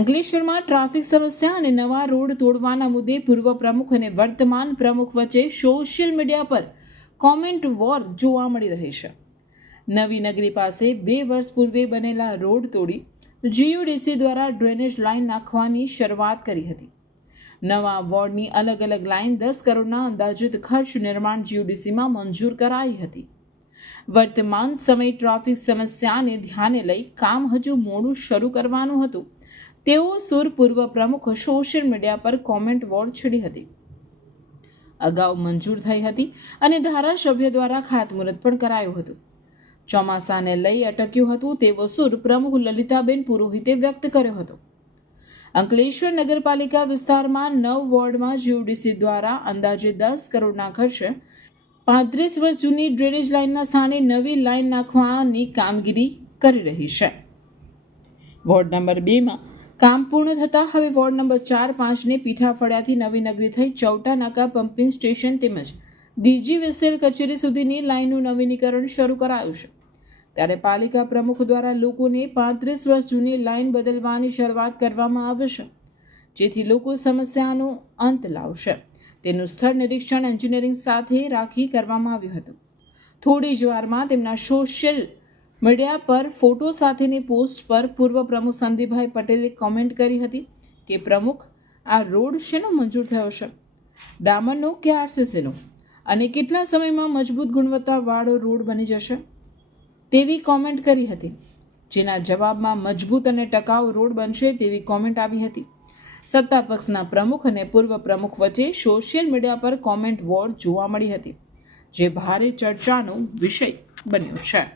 અંકલેશ્વરમાં ટ્રાફિક સમસ્યા અને નવા રોડ તોડવાના મુદ્દે પૂર્વ પ્રમુખ અને વર્તમાન પ્રમુખ વચ્ચે સોશિયલ મીડિયા પર કોમેન્ટ વોર જોવા મળી રહી છે. નવી નગરી પાસે 2 વર્ષ પૂર્વે બનેલા રોડ તોડી જીયુડીસી દ્વારા ડ્રેનેજ લાઇન નાખવાની શરૂઆત કરી હતી. નવા વોર્ડની અલગ અલગ લાઇન 10 કરોડના અંદાજિત ખર્ચ નિર્માણ જીયુડીસીમાં મંજૂર કરાઈ હતી. વર્તમાન સમય ટ્રાફિક સમસ્યાને ધ્યાને લઈ કામ હજુ મોડું શરૂ કરવાનું હતું તેવો સૂર પૂર્વ પ્રમુખ સોશિયલ મીડિયા પર કોમેન્ટ વોર છેડી હતી. અગાઉ મંજૂર થઈ હતી અને ધારાસભ્ય દ્વારા ખાતમુહૂર્ત પણ કરાયું હતું. ચોમાસાને લઈ અટક્યું હતું તેવો સૂર પ્રમુખ લલિતાબેન પુરોહિતે વ્યક્ત કર્યો હતો. અંકલેશ્વર નગરપાલિકા વિસ્તારમાં 9 વોર્ડમાં જીયુડીસી દ્વારા અંદાજે 10 કરોડના ખર્ચે 35 વર્ષ જૂની ડ્રેનેજ લાઇનના સ્થાને નવી લાઇન નાખવાની કામગીરી કરી રહી છે. વોર્ડ નંબર 2માં કામ પૂર્ણ થતાં હવે વોર્ડ નંબર 4, 5ને પીઠાફળિયાથી નવી નગરી થઈ ચૌટા નાકા પમ્પિંગ સ્ટેશન તેમજ ડીજીવીસીએલ કચેરી સુધીની લાઇનનું નવીનીકરણ શરૂ કરાયું છે. ત્યારે પાલિકા પ્રમુખ દ્વારા લોકોને 35 વર્ષ જૂની લાઇન બદલવાની શરૂઆત કરવામાં આવે છે, જેથી લોકો સમસ્યાનો અંત લાવશે. તેનું સ્થળ નિરીક્ષણ એન્જિનિયરિંગ સાથે રાખી કરવામાં આવ્યું હતું. થોડી જ વારમાં તેમના સોશિયલ મીડિયા પર ફોટો સાથેની પોસ્ટ પર પૂર્વ પ્રમુખ સંદીપભાઈ પટેલે કોમેન્ટ કરી હતી કે પ્રમુખ, આ રોડ શેનો મંજૂર થયો છે? ડામરનો કે આરસીસીનો? અને કેટલા સમયમાં મજબૂત ગુણવત્તાવાળો રોડ બની જશે? તેવી કોમેન્ટ કરી હતી, જેના જવાબમાં મજબૂત અને ટકાઉ રોડ બનશે તેવી કોમેન્ટ આવી હતી. સત્તા પક્ષના પ્રમુખ અને પૂર્વ પ્રમુખ વચ્ચે સોશિયલ મીડિયા પર કોમેન્ટ વોર જોવા મળી હતી, જે ભારે ચર્ચાનો વિષય બન્યો છે.